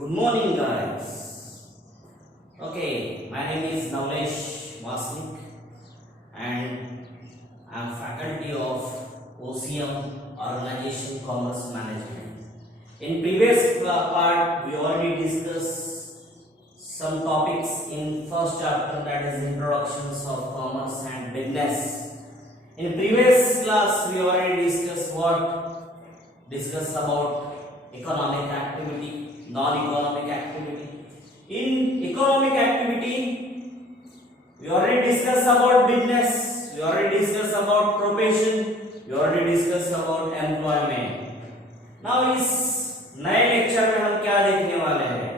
Good morning, guys. Okay, my name is Navlesh Vasnik, and I am faculty of OCM Organization Commerce Management. In previous part, we already discussed some topics in first chapter, that is introductions of commerce and business. In previous class, we already discussed about economic activity, non-economic activity. In economic activity, we already discussed about business, we already discussed about profession, we already discussed about employment. Now इस नए lecture में हम क्या देखने वाले हैं?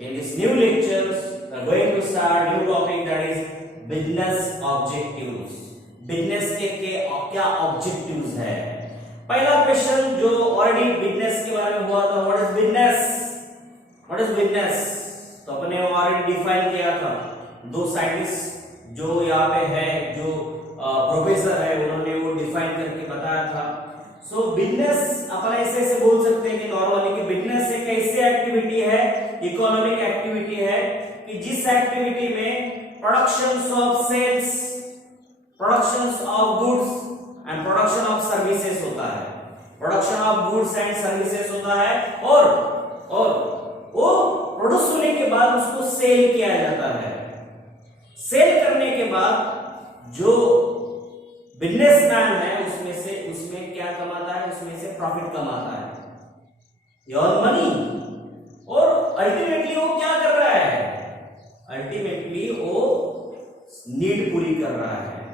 In this new lectures, we are going to start new topic, that is business objectives. Business के क्या ऑब्जेक्टिव्स है? पहला क्वेश्चन जो ऑलरेडी बिजनेस के बारे में हुआ था, what is business? What is business? तो अपने ऑलरेडी डिफाइन किया था। दो साइंटिस्ट जो यहाँ पे है, जो प्रोफेसर है, उन्होंने वो डिफाइन करके बताया था। सो बिजनेस अपन ऐसे बोल सकते हैं कि नॉर्मली कि बिजनेस एक ऐसी एक्टिविटी है, इकोनॉमिक एक्टिविटी है कि जिस एक्टिविटी में production of sales, production of goods and production of services होता है। Production of goods and services होता है और वो प्रोड्यूस होने के बाद उसको सेल किया जाता है। सेल करने के बाद जो बिजनेसमैन है उसमें क्या कमाता है? उसमें से प्रॉफिट कमाता है, योर मनी। और अल्टीमेटली वो क्या कर रहा है? अल्टीमेटली वो नीड पूरी कर रहा है,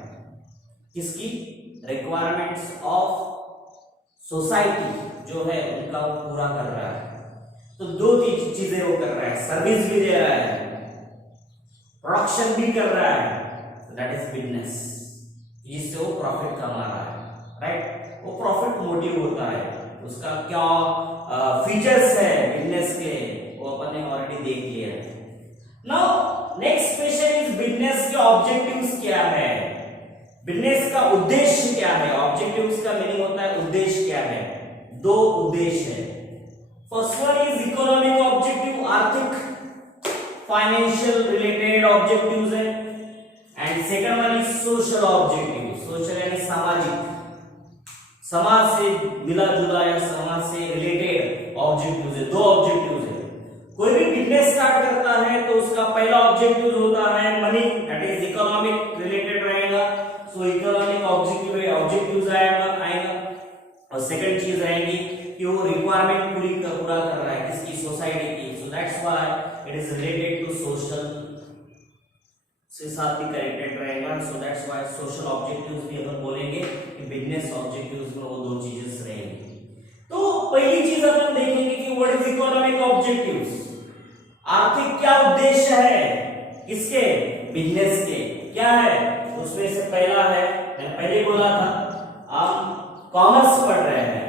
किसकी? रिक्वायरमेंट्स ऑफ सोसाइटी जो है उनका वो पूरा कर रहा है। तो दो चीजें वो कर रहा है, सर्विस भी दे रहा है, प्रोडक्शन भी कर रहा है, दैट इज बिजनेस, जिससे वो प्रॉफिट कमा रहा है, राइट? वो प्रॉफिट मोटिव होता है, उसका क्या फीचर्स है बिजनेस के, वो अपन ने ऑलरेडी देख लिया है। Now next question is business के ऑब्जेक्टिव्स क्या है? बिजनेस का उद्देश्य क्या है? ऑब्जेक्टिव्स का मीनिंग होता है उद्देश्य क्या है? दो उद्देश्य है। First one is economic objective, आर्थिक फाइनेंशियल रिलेटेड ऑब्जेक्टिव्स है, and second one is social objective, social यानी सामाजिक, समाज से मिला जुला या समाज से रिलेटेड ऑब्जेक्टिव्स है। दो ऑब्जेक्टिव्स है। कोई भी बिजनेस स्टार्ट करता है तो उसका पहला ऑब्जेक्टिव होता है money, that is economic related रहेगा। सो इकोनॉमिक ऑब्जेक्टिव्स आएगा और सेकंड चीज रहेगी कि वो रिक्वायरमेंट पूरा कर रहा है, किसकी? सोसाइटी की। So that's why it is related to social से साथ भी कनेक्टेड रहेगा। So that's why social objectives भी अपन बोलेंगे कि बिजनेस ऑब्जेक्टिव्स में वो दो चीजें रहेंगी। तो पहली चीज अपन देखेंगे कि व्हाट इज इकोनॉमिक ऑब्जेक्टिव्स, आर्थिक क्या उद्देश्य है किसके? बिजनेस के। क्या है उसमें से? पहला है, मैंने पहले बोला था, आप कॉमर्स पढ़ रहे हैं,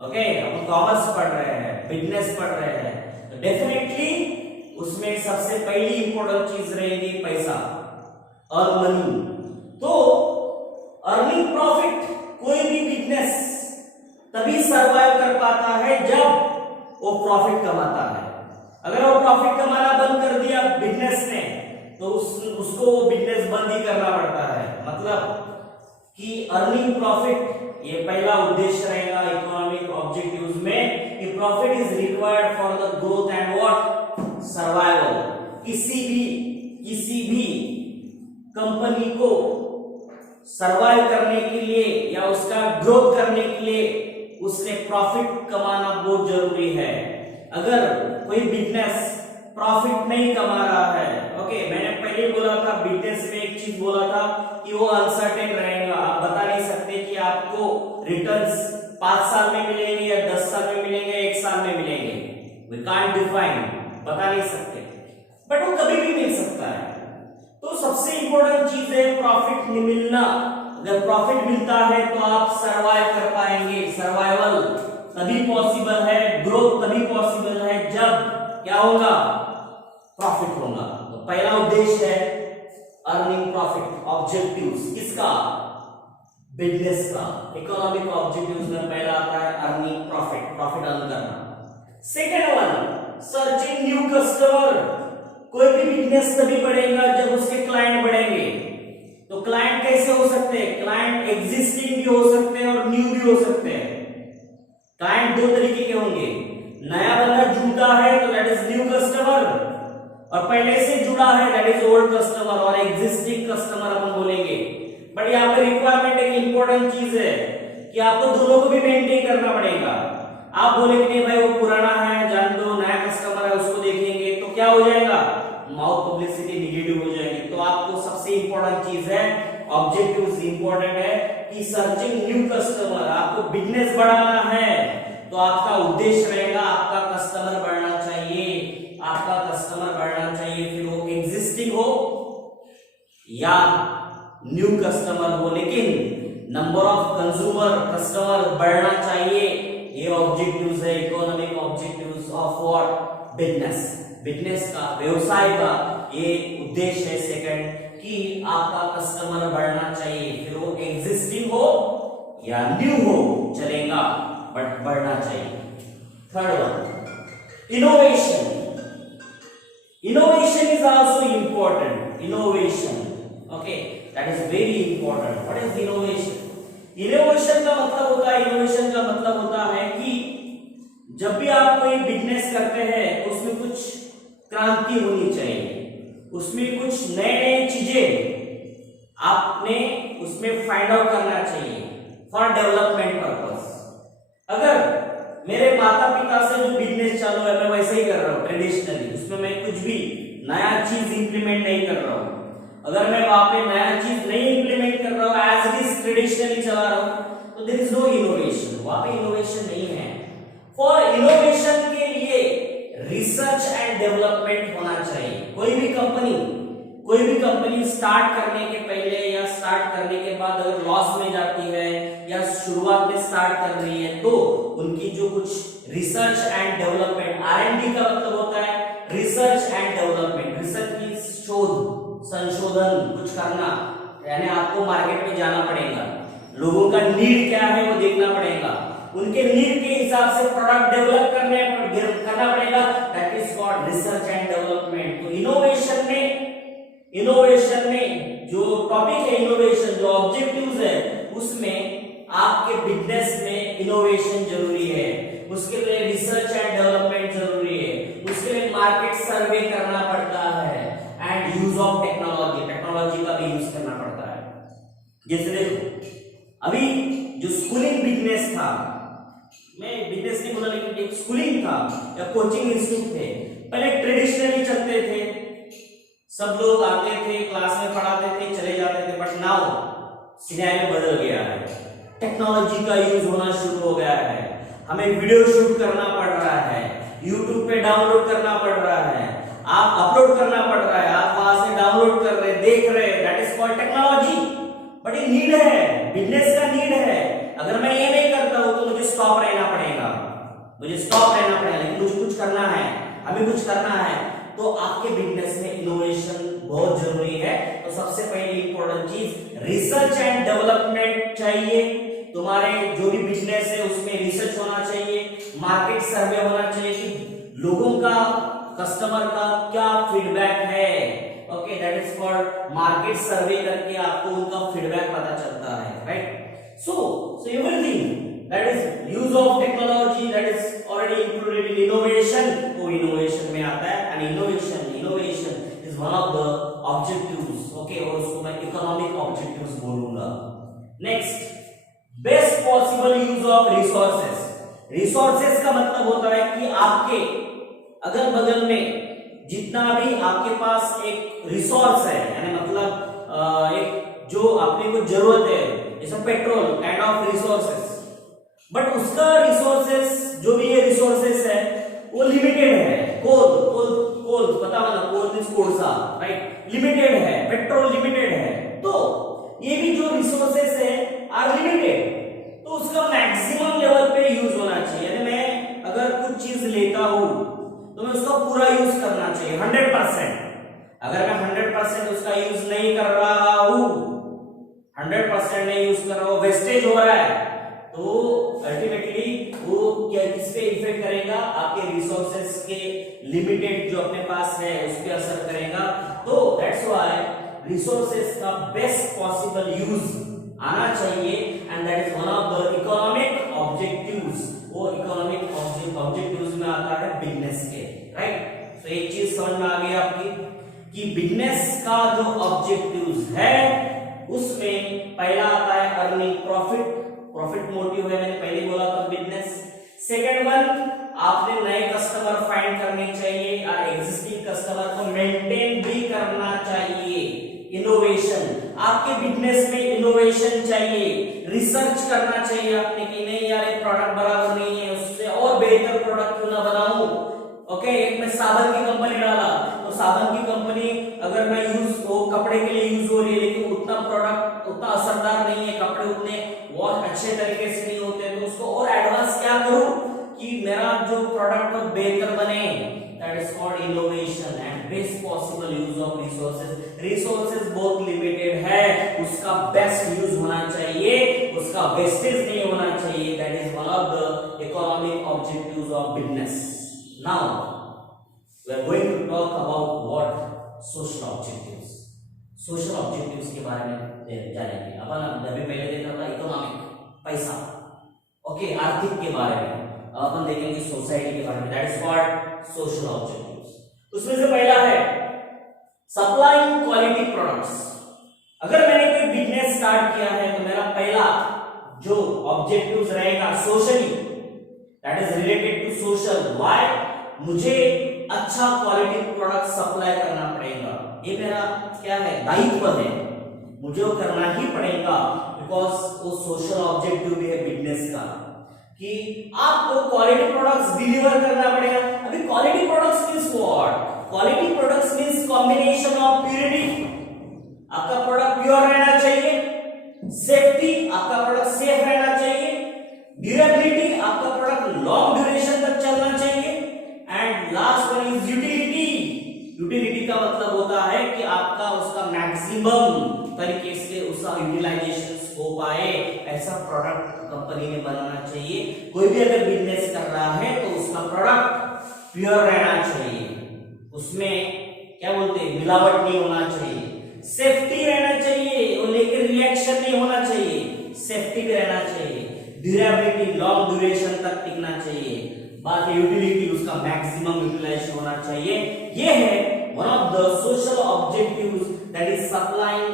ओके, हम कॉमर्स पढ़ रहे हैं, बिजनेस पढ़ रहे हैं, तो डेफिनेटली उसमें सबसे पहली इंपॉर्टेंट चीज रहेगी पैसा और मनी। तो अर्निंग प्रॉफिट, कोई भी बिजनेस तभी सरवाइव कर पाता है जब वो प्रॉफिट कमाता है। अगर वो प्रॉफिट कमाना बंद कर दिया बिजनेस ने तो उसको वो बिजनेस बंद ही करना पड़ता है। मतलब कि अर्निंग प्रॉफिट ये पहला उद्देश्य रहेगा इकोनॉमिक ऑब्जेक्टिव्स में कि profit is required for the growth and what? Survival. किसी भी कंपनी को सर्वाइव करने के लिए या उसका ग्रोथ करने के लिए उसने प्रॉफिट कमाना बहुत जरूरी है। अगर कोई बिजनेस प्रॉफिट नहीं कमा रहा है, ओके, मैंने पहले बोला था बिजनेस में एक चीज बोला था कि वो अनसर्टेन रहेगा। आप बता नहीं सकते कि आपको रिटर्न्स 5 साल में मिलेंगे या 10 साल में मिलेंगे, 1 साल में मिलेंगे। वी कांट डिफाइन, बता नहीं सकते, बट वो कभी भी मिल सकता है। तो सबसे इंपॉर्टेंट चीज है प्रॉफिट मिलना। अगर प्रॉफिट मिलता है तो आप सर्वाइव कर पाएंगे। सर्वाइवल तभी पॉसिबल है, ग्रोथ तभी पॉसिबल है जब क्या होगा? प्रॉफिट होगा। तो पहला उद्देश्य है अर्निंग प्रॉफिट, ऑब्जेक्टिव्स किसका? बिजनेस का। इकोनॉमिक ऑब्जेक्टिव्स में पहला आता है अर्निंग प्रॉफिट, प्रॉफिट अर्न करना। Second one searching new customer. कोई भी बिजनेस तभी बढ़ेगा जब उसके क्लाइंट बढ़ेंगे। तो क्लाइंट कैसे हो सकते हैं? क्लाइंट एग्जिस्टिंग भी हो सकते हैं और न्यू भी हो सकते हैं। क्लाइंट दो तरीके के होंगे, नया बंदा जुड़ता है तो दैट इज न्यू कस्टमर, और पहले से जुड़ा है दैट इज ओल्ड कस्टमर, और एग्जिस्टिंग कस्टमर अपन बोलेंगे। बट यहाँ पे रिक्वायरमेंट एक इंपॉर्टेंट चीज है कि आपको दोनों को भी मेंटेन करना पड़ेगा। आप बोलेंगे नहीं भाई वो पुराना है जान दो, नया कस्टमर है उसको देखेंगे, तो क्या हो जाएगा? माउथ पब्लिसिटी निगेटिव हो जाएगी। तो आपको सबसे इंपॉर्टेंट चीज है, ऑब्जेक्टिव्स इंपॉर्टेंट है कि सर्चिंग न्यू कस्टमर। आपको बिजनेस बढ़ाना है तो आपका उद्देश्य रहेगा आपका कस्टमर बढ़ना चाहिए, आपका कस्टमर बढ़ना चाहिए, फिर वो एग्जिस्टिंग हो या न्यू कस्टमर हो, लेकिन नंबर ऑफ कंज्यूमर कस्टमर बढ़ना चाहिए। ये ऑब्जेक्टिव्स है, economic objectives of what? Business. Business का, व्यवसाय का ये उद्देश्य है सेकंड कि आपका कस्टमर बढ़ना चाहिए, फिर वो एग्जिस्टिंग हो या न्यू हो चलेगा, बट बढ़ना चाहिए। Third one, innovation. Innovation is also important. Innovation, okay, that is very important. What is innovation? Innovation का मतलब होता है, इनोवेशन का मतलब होता है कि जब भी आप कोई बिजनेस करते हैं उसमें कुछ क्रांति होनी चाहिए, उसमें कुछ नए नए चीजें आपने उसमें फाइंड आउट करना चाहिए फॉर डेवलपमेंट पर्पस। अगर मेरे माता पिता से जो बिजनेस चालू है मैं वैसे ही कर रहा हूँ ट्रेडिशनली, उसमें मैं कुछ भी नया चीज इंप्लीमेंट नहीं कर रहा हूँ, अगर मैं वहां पे नया चीज नहीं इंप्लीमेंट कर रहा हूँ, एज इट इज ट्रेडिशनली चला रहा हूँ, तो देयर इज नो इनोवेशन, वहां पे इनोवेशन नहीं है। फॉर इनोवेशन के लिए रिसर्च एंड डेवलपमेंट होना चाहिए। कोई भी कंपनी स्टार्ट करने के पहले या स्टार्ट करने के बाद अगर लॉस में जाती है या शुरुआत में स्टार्ट कर रही है तो उनकी जो कुछ रिसर्च एंड डेवलपमेंट, R&D का मतलब होता है रिसर्च एंड डेवलपमेंट। रिसर्च की शोध संशोधन कुछ करना, यानी आपको मार्केट में जाना पड़ेगा, लोगों का नीड क्या है वो देखना पड़ेगा, उनके नीड के हिसाब से प्रोडक्ट डेवलप करना पड़ेगा, that is called research and development. तो इनोवेशन में जो टॉपिक है, इनोवेशन जो ऑब्जेक्टिव्स है, उसमें आपके बिजनेस में इनोवेशन जरूरी है, उसके लिए रिसर्च एंड डेवलपमेंट जरूरी है, उसके लिए मार्केट सर्वे करना पड़ता है एंड यूज ऑफ टेक्नोलॉजी का भी यूज करना पड़ता है। जैसे देखो अभी जो स्कूलिंग बिजनेस था, मैं बिजनेस नहीं बोला लेकिन एक स्कूलिंग था या कोचिंग इंस्टीट्यूट थे, पहले ट्रेडिशनली चलते थे, सब लोग आते थे क्लास में पढ़ाते थे चले जाते थे, बट नाउ सिनेरियो बदल गया है, टेक्नोलॉजी का यूज होना शुरू हो गया है, हमें वीडियो शूट करना पड़ रहा है, यूट्यूब पे डाउनलोड करना पड़ रहा है, आप अपलोड करना पड़ रहा है, आप वहां से डाउनलोड कर रहे देख रहे, that is called technology. But ये नीड है, बिजनेस का नीड है। अगर मैं ये नहीं करता हूं तो मुझे स्टॉप रहना पड़ेगा, लेकिन मुझे कुछ करना है, हमें कुछ करना है, तो आपके बिजनेस में इनोवेशन बहुत जरूरी है। तो सबसे पहली इंपॉर्टेंट चीज रिसर्च एंड डेवलपमेंट चाहिए। तुम्हारे जो भी बिजनेस है उसमें रिसर्च होना चाहिए, मार्केट सर्वे होना चाहिए कि लोगों का, कस्टमर का क्या फीडबैक है, okay, that is called market सर्वे करके आपको उनका फीडबैक पता चलता है, right. So everything that is use of technology, that is already included in innovation, वो इनोवेशन में आता है। And innovation is one of the objectives, okay, और उसको मैं इकोनॉमिक ऑब्जेक्टिव्स बोलूंगा। Next, best possible use of resources का मतलब होता है कि आपके अगल बगल में जितना भी आपके पास एक रिसोर्स है, यानी मतलब एक जो अपने को जरूरत है, जैसे petrol kind of resources, but उसका रिसोर्सेस जो भी ये रिसोर्सेस है वो लिमिटेड है। कोल पता होगा, कोल मींस कोळसा, राइट, लिमिटेड है, पेट्रोल लिमिटेड है, तो ये भी जो रिसोर्सेस है आर लिमिटेड, तो उसका मैक्सिमम लेवल पे यूज होना चाहिए। यानी मैं अगर कुछ चीज लेता हूं तो मैं उसका पूरा यूज करना चाहिए 100%। अगर मैं 100% उसका यूज नहीं कर रहा हूं, 100% नहीं यूज कर रहा हूं, वेस्टेज हो रहा है, तो अल्टीमेटली वो क्या किस पे इफेक्ट करेगा, आपके रिसोर्सेस के लिमिटेड जो अपने पास है उस पे असर करेगा। तो दैट्स व्हाई रिसोर्सेस का बेस्ट पॉसिबल यूज आना चाहिए and that is one of the economic objectives. वो इकोनॉमिक ऑब्जेक्टिव्स में आता है बिजनेस के, राइट। तो एक चीज समझ में आ गई आपकी कि बिजनेस का जो ऑब्जेक्टिव्स है उसमें पहला आता है अर्निंग प्रॉफिट, प्रॉफिट मोटिव है, मैंने पहले बोला था बिजनेस। सेकंड वन, आपने नए कस्टमर फाइंड करने चाहिए और एग्जिस्टिंग कस्टमर को मेंटेन भी करना चाहिए। इनोवेशन, आपके बिजनेस में इनोवेशन चाहिए, रिसर्च करना चाहिए आपने कि नहीं यार ये प्रोडक्ट बराबर नहीं है, उससे और बेहतर प्रोडक्ट क्यों ना बनाऊं। ओके, एक में साबन की कंपनी डाला तो साबन की कंपनी अगर मैं यूज वो कपड़े के लिए यूज हो रही है लेकिन उतना प्रोडक्ट उतना असरदार नहीं है, कपड़े उतने वॉश अच्छे तरीके से नहीं होते, तो उसको और एडवांस क्या करूं कि मेरा जो प्रोडक्ट है बेहतर बने। That is called innovation and best possible use of resources. Resources बहुत लिमिटेड है, उसका बेस्ट यूज होना चाहिए, उसका वेस्टेज नहीं होना चाहिए। That is one of the economic objectives of business. Now we are going to talk about what social objectives. Social objectives के बारे में जानेंगे। अपन अभी पहले देखा था इकोनॉमिक, पैसा, ओके, आर्थिक के बारे में। अब अपन देखेंगे सोसाइटी के बारे में। That is called social objectives. उसमें से पहला है सप्लाइंग क्वालिटी प्रोडक्ट्स। अगर मैंने कोई बिजनेस स्टार्ट किया है तो मेरा पहला जो ऑब्जेक्टिव्स रहेगा socially, that is related to social. Why? मुझे अच्छा क्वालिटी प्रोडक्ट सप्लाई करना पड़ेगा, ये मेरा क्या है, दायित्व है, मुझे वो करना ही पड़ेगा बिकॉज वो सोशल ऑब्जेक्टिव भी है बिजनेस का कि आपको क्वालिटी प्रोडक्ट्स डिलीवर करना पड़ेगा। अभी quality products means what? Quality products means combination of purity, आपका प्रोडक्ट प्योर रहना चाहिए, सेफ्टी, आपका प्रोडक्ट सेफ रहना चाहिए, ड्यूरेबिलिटी, आपका प्रोडक्ट लॉन्ग ड्यूरेशन तक चलना चाहिए, and last one is utility. Utility का मतलब होता है कि आपका उसका मैक्सिमम तरीके से उसका यूटिलाइजेशन हो पाए, ऐसा प्रोडक्ट कंपनी ने बनाना चाहिए। कोई भी अगर बिजनेस कर रहा है तो उसका प्रोडक्ट प्योर रहना चाहिए, उसमें क्या बोलते हैं, मिलावट नहीं होना चाहिए, सेफ्टी रहना चाहिए और लेकिन रिएक्शन नहीं होना चाहिए, सेफ्टी भी रहना चाहिए, ड्यूरेबिलिटी लॉन्ग ड्यूरेशन तक टिकना चाहिए, बाकी यूटिलिटी उसका मैक्सिमम यूटिलाइजेशन होना चाहिए। ये है one of the social objectives, that is supplying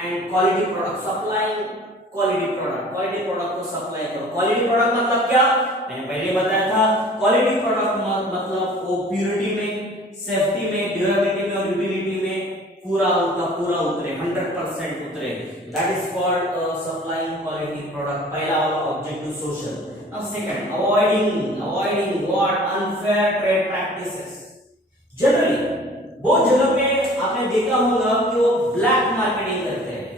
and quality product. Supplying quality product, quality product को सप्लाई करो। क्वालिटी प्रोडक्ट मतलब क्या, मैंने पहले बताया था, क्वालिटी प्रोडक्ट मतलब वो प्योरिटी में, सेफ्टी में, ड्यूरेबिलिटी में और यूटिलिटी में पूरा उनका पूरा उतरे, 100% उतरे। That is called supplying quality product, पहला वाला objective social. Now second, avoiding what unfair trade practices. Generally, बहुत जगह पे आपने देखा होगा कि वो ब्लैक मार्केटिंग करते हैं।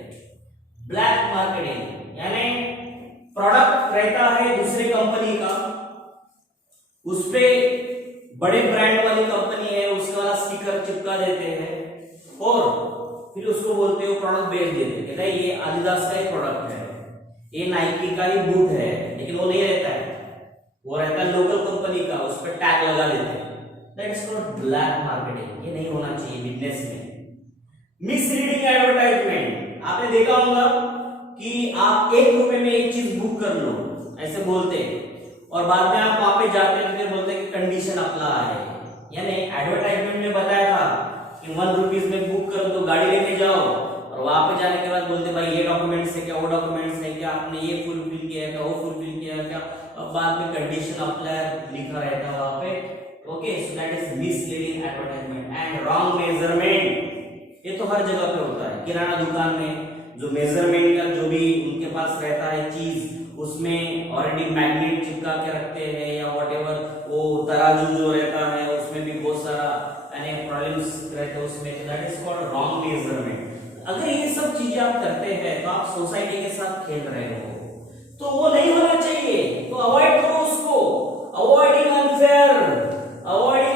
ब्लैक मार्केटिंग यानी प्रोडक्ट रहता है दूसरे कंपनी का, उस पे बड़े ब्रांड वाली कंपनी है, उसका वाला स्टिकर चिपका देते हैं और फिर उसको बोलते हो प्रोडक्ट बेच देते हैं, कहते हैं ये आदिदास का ही प्रोडक्ट है, ये नाइकी का ही बूट है, लेकिन वो नहीं रहता है, वो रहता है लोकल कंपनी का, उस पर टैग लगा देते हैं। That's called black marketing. ये नहीं होना चाहिए बिजनेस में। मिसलीडिंग एडवर्टाइजमेंट, आपने देखा होगा कि आप 1 रुपए में एक चीज बुक कर लो ऐसे बोलते हैं और बाद में आप वहां पे जाते हैं तो बोलते हैं कि कंडीशन अप्लाई है। यानी एडवर्टाइजमेंट में बताया था कि 1 रुपीज में बुक करो तो गाड़ी लेके जाओ और वहां पे जाने के बाद बोलते भाई ये डॉक्यूमेंट्स है क्या, वो डॉक्यूमेंट्स है क्या, आपने ये फुलफिल किया है क्या, वो फुलफिल किया है क्या, अब बाद में कंडीशन अप्लाई लिखा रहता है वहां पे। Okay, so that is misleading advertisement and wrong measurement. ये तो हर जगह पे होता है। किराना दुकान में जो मेजरमेंट का जो भी उनके पास रहता है चीज, उसमें ऑलरेडी मैग्नेट चिपका के रखते हैं या व्हाटएवर, वो तराजू जो रहता है उसमें भी बहुत सारा यानी प्रॉब्लम्स रहते हैं उसमें। That is called wrong measurement. अगर ये सब चीजें आप करते हैं तो आप सोसाइटी के साथ खेल रहे हो, तो वो नहीं होना चाहिए, तो अवॉइड करो उसको। Avoiding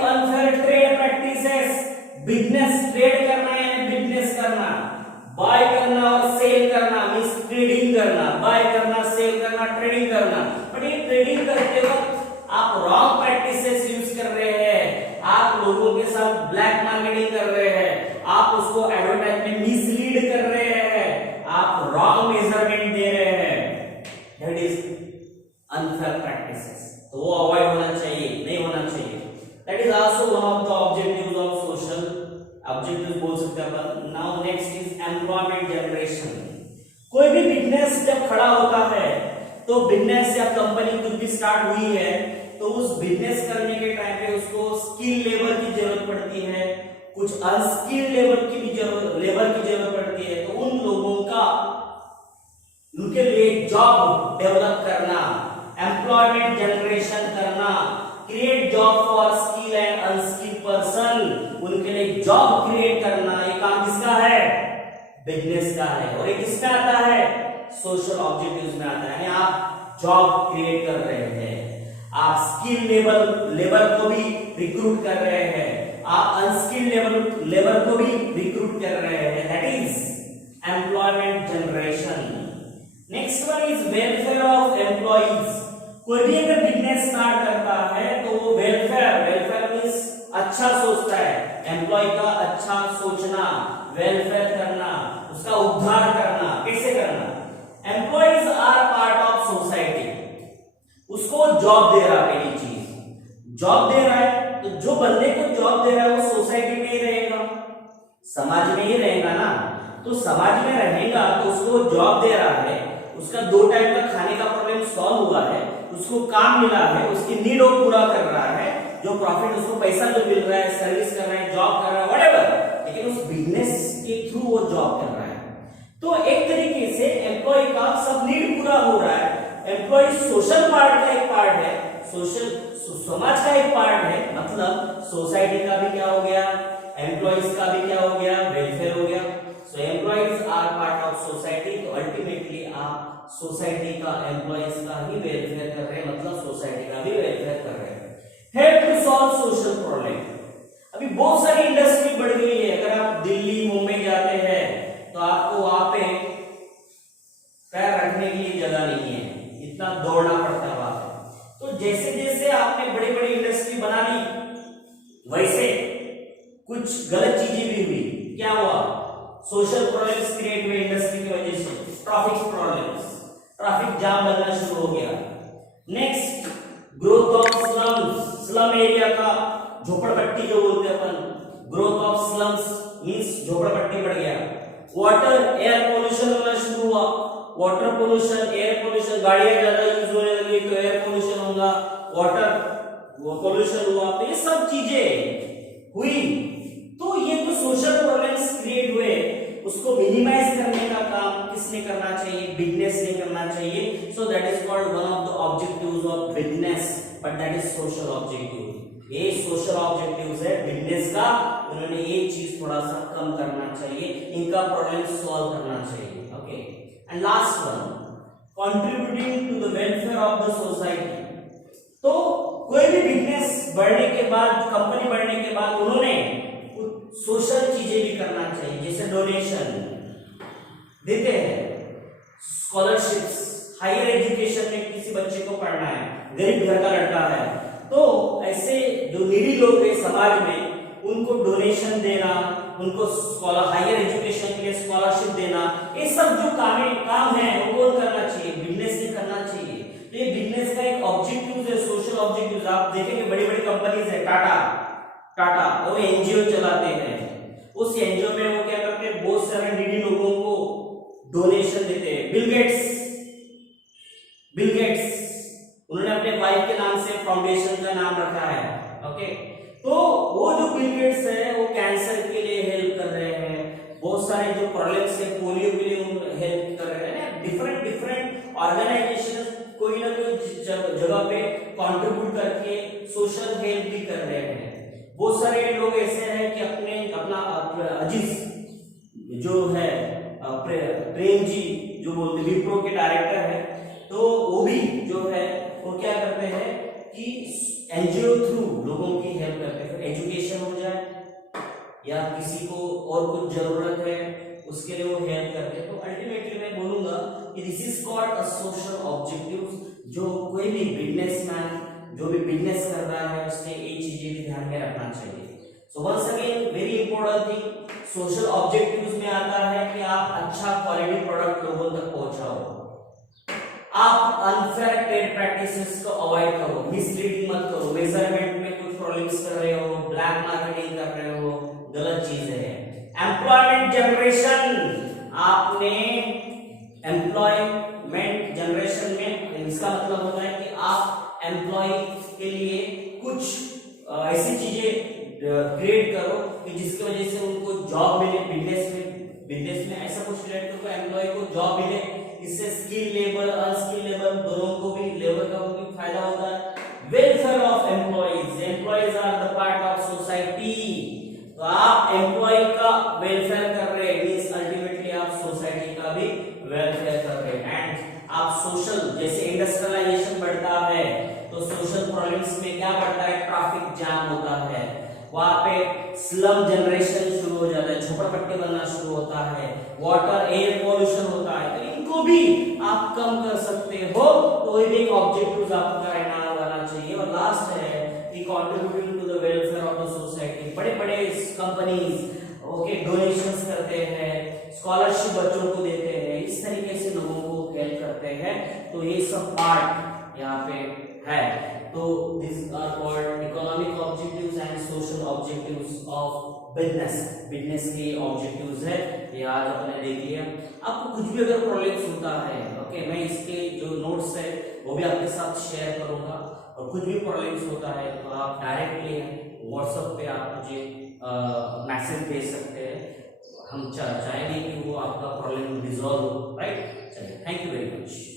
unfair trade practices. Business trade करना है, बिजनेस करना, बाय करना और सेल करना मींस ट्रेडिंग करना, बाय करना सेल करना ट्रेडिंग करना, बट ये ट्रेडिंग करते वक्त आप रॉन्ग प्रैक्टिसेस यूज कर रहे हैं, आप लोगों के साथ ब्लैक मार्केटिंग कर रहे हैं, आप उसको एडवर्टाइजमेंट मिसलीड कर रहे हैं, आप रॉन्ग मेजरमेंट दे रहे हैं, दैट इज अनफेयर प्रैक्टिसेस। तो वो अवॉइड होना चाहिए, नहीं होना चाहिए। That is also one of the objectives of social objectives बोल सकते हैं अपन। Now next is employment generation. कोई भी बिजनेस जब खड़ा होता है तो बिजनेस या कंपनी कुछ भी स्टार्ट हुई है तो उस बिजनेस करने के टाइम पे उसको स्किल लेबर की जरूरत पड़ती है, कुछ अनस्किल्ड लेबर की जरूरत पड़ती है। तो उन लोगों का उनके लिए जॉब डेवलप करना, एम्प्लॉयमेंट जनरेशन करना, create job for skill and unskilled person, उनके लिए जॉब क्रिएट करना, ये काम किसका है? बिजनेस का है। और ये किसका आता है? सोशल ऑब्जेक्टिव्स में आता है। यानी आप जॉब क्रिएट कर रहे हैं, आप स्किल लेबर को भी रिक्रूट कर रहे हैं, आप अनस्किल्ड लेबर को भी रिक्रूट कर रहे हैं, that is employment generation. Next one is welfare of employees. कोई भी अगर बिजनेस स्टार्ट करता है तो वो वेलफेयर मींस अच्छा सोचता है, एम्प्लॉय का अच्छा सोचना, वेलफेयर करना, उसका उद्धार करना। कैसे करना? Employees are part of society, उसको जॉब दे रहा है, पहली चीज जॉब दे रहा है, तो जो बंदे को जॉब दे रहा है वो सोसाइटी में ही रहेगा, समाज में ही रहेगा ना। तो समाज में रहेगा तो उसको जॉब दे रहा है, उसका 2 टाइम का खाने का प्रॉब्लम सॉल्व हुआ है, उसको काम मिला है, उसकी नीड वो पूरा कर रहा है, जो प्रॉफिट उसको पैसा जो मिल रहा है, सर्विस कर रहा है, जॉब कर रहा है, व्हाटएवर, लेकिन उस बिजनेस के थ्रू वो जॉब कर रहा है। तो एक तरीके से एम्प्लॉय का सब नीड पूरा हो रहा है। एम्प्लॉय सोशल पार्ट का एक पार्ट है, सोशल समाज का एक पार्ट है, मतलब सोसाइटी का भी क्या हो गया, एम्प्लॉइज का भी क्या हो गया, वेलफेयर हो गया। So employees are part of society. तो अल्टीमेटली आप सोसाइटी का, एम्प्लॉइज का ही वेलफेयर कर रहे हैं, मतलब सोसाइटी का भी वेलफेयर कर रहे हैं। Help to solve social problem. अभी बहुत सारी इंडस्ट्री बढ़ गई है। अगर आप दिल्ली मुंबई जाते हैं तो आपको वहां पे पैर रखने के लिए जगह नहीं है, इतना दौड़ना पड़ता है वहां पे। तो जैसे जैसे आपने बड़ी बड़ी इंडस्ट्री बना ली, वैसे कुछ गलत चीजें भी हुई। क्या हुआ? सोशल प्रॉब्लम्स क्रिएट हुए इंडस्ट्री की वजह से, ट्रैफिक प्रॉब्लम्स, ट्रैफिक जाम लगना शुरू हो गया। Next, growth of slums, slum area का, झोपड़पट्टी जो बोलते हैं अपन, ग्रोथ ऑफ स्लम्स मींस झोपड़पट्टी बढ़ गया। वाटर एयर पोल्यूशन होना शुरू हुआ, वाटर पोल्यूशन, एयर पोल्यूशन, गाड़ियां ज्यादा यूज होने लगी तो एयर पोल्यूशन होगा, वाटर पोल्यूशन हुआ। तो ये सब चीजें हुई। तो ये जो सोशल प्रॉब्लम्स क्रिएट हुए उसको मिनिमाइज करने का काम किसने करना चाहिए? बिजनेस ने करना चाहिए। So that is called one of the objectives of business, but that is social objective. ये सोशल ऑब्जेक्टिव्स है बिजनेस का, उन्होंने ये चीज थोड़ा सा कम करना चाहिए, इनका प्रॉब्लम सॉल्व करना चाहिए। Okay, and last one, contributing to the welfare of the society. तो कोई भी बिजनेस बढ़ने के बाद, कंपनी बढ़ने के बाद उन्होंने कुछ सोशल चीजें भी करना चाहिए, जैसे डोनेशन देते हैं, स्कॉलरशिप्स, हायर एजुकेशन में किसी बच्चे को पढ़ना है, गरीब घर का लड़का है, तो ऐसे जो नीडी लोग हैं समाज में, उनको डोनेशन देना, उनको हायर एजुकेशन के लिए स्कॉलरशिप देना, ये सब जो काम है वो कौन करना चाहिए? बिजनेस ने करना चाहिए। तो ये बिजनेस का एक ऑब्जेक्टिव है, सोशल ऑब्जेक्टिव। आप देखेंगे बड़ी बड़ी कंपनीज है, टाटा वो एनजीओ चलाते हैं। उस एनजीओ में वो क्या करते हैं? बहुत सारे नीडी लोगों को डोनेशन देते हैं। बिल गेट्स उन्होंने अपने वाइफ के नाम से फाउंडेशन का नाम रखा है। ओके, तो वो जो बिल गेट्स है वो कैंसर के लिए हेल्प कर रहे हैं, बहुत सारे जो प्रॉब्लम्स है पोलियो के लिए हेल्प कर रहे हैं। डिफरेंट ऑर्गेनाइजेशन कोई ना कोई जगह पे कंट्रीब्यूट करके सोशल हेल्प भी कर रहे हैं। बहुत सारे लोग ऐसे हैं कि अपना अजीज जो है प्रेम जी जो बोलते विप्रो के डायरेक्टर है, तो वो भी जो है वो क्या करते हैं कि एनजीओ थ्रू लोगों की हेल्प करते हैं। एजुकेशन हो जाए या किसी को और कुछ जरूरत है उसके लिए वो हेल्प करते हैं। तो अल्टीमेटली मैं बोलूंगा कि this is called a social objective. जो कोई भी बिजनेसमैन जो भी बिजनेस कर रहा है उसने ये चीजें भी ध्यान में रखना चाहिए। So once again very important thing, social objectives में आता है कि आप अच्छा क्वालिटी प्रोडक्ट लोगों तक पहुंचाओ, आप अनफेयर ट्रेड प्रैक्टिसेस को अवॉइड करो, मिसलीडिंग मत करो, मेजरमेंट में कुछ प्रॉब्लम्स कर रहे हो, ब्लैक मार्केटिंग कर रहे हो, गलत चीज है। एम्प्लॉयमेंट जनरेशन, आपने एम्प्लॉयमेंट जनरेशन में इसका मतलब होता है कि आप एम्प्लॉय के लिए कुछ ऐसी चीजें क्रिएट करो कि जिसकी वजह से उनको जॉब मिले, बिजनेस में ऐसा कुछ क्रिएट करो एम्प्लॉय को जॉब मिले, इससे स्किल लेबर अनस्किल लेबर दोनों को भी, लेबर का भी फायदा होता है। Welfare of employees, employees are the part of society, तो आप एम्प्लॉय का वेलफेयर कर रहे हैं मींस अल्टीमेटली आप सोसाइटी का भी वेलफेयर कर रहे हैं। एंड आप सोशल, जैसे इंडस्ट्रियलाइजेशन बढ़ता है तो सोशल प्रॉब्लम्स में क्या बढ़ता है, ट्रैफिक जाम होता है, वहां पे स्लम जनरेशन शुरू हो जाता है, झोपड़पट्टी बनना शुरू होता है, वाटर एयर पोल्यूशन होता है, तो इनको भी आप कम कर सकते हो। तो ये एक ऑब्जेक्टिव आपका रहना चाहिए। और लास्ट है कि contributing to the welfare of the society, बड़े बड़े कंपनीज ओके डोनेशंस करते हैं, स्कॉलरशिप बच्चों को देते हैं, इस तरीके से लोगों को हेल्प करते हैं, तो ये सब पार्ट यहाँ पे है। तो this are called economic objectives and social objectives of business के ऑब्जेक्टिव्स है, ये आज आपने देख लिया। आपको कुछ भी अगर प्रॉब्लम्स होता है ओके, मैं इसके जो नोट्स है वो भी आपके साथ शेयर करूंगा, और कुछ भी प्रॉब्लम्स होता है तो आप डायरेक्टली व्हाट्सएप पे आप मुझे मैसेज भेज सकते हैं, हम चाहेंगे कि वो आपका प्रॉब्लम रिजॉल्व हो, राइट। चलिए, थैंक यू वेरी मच।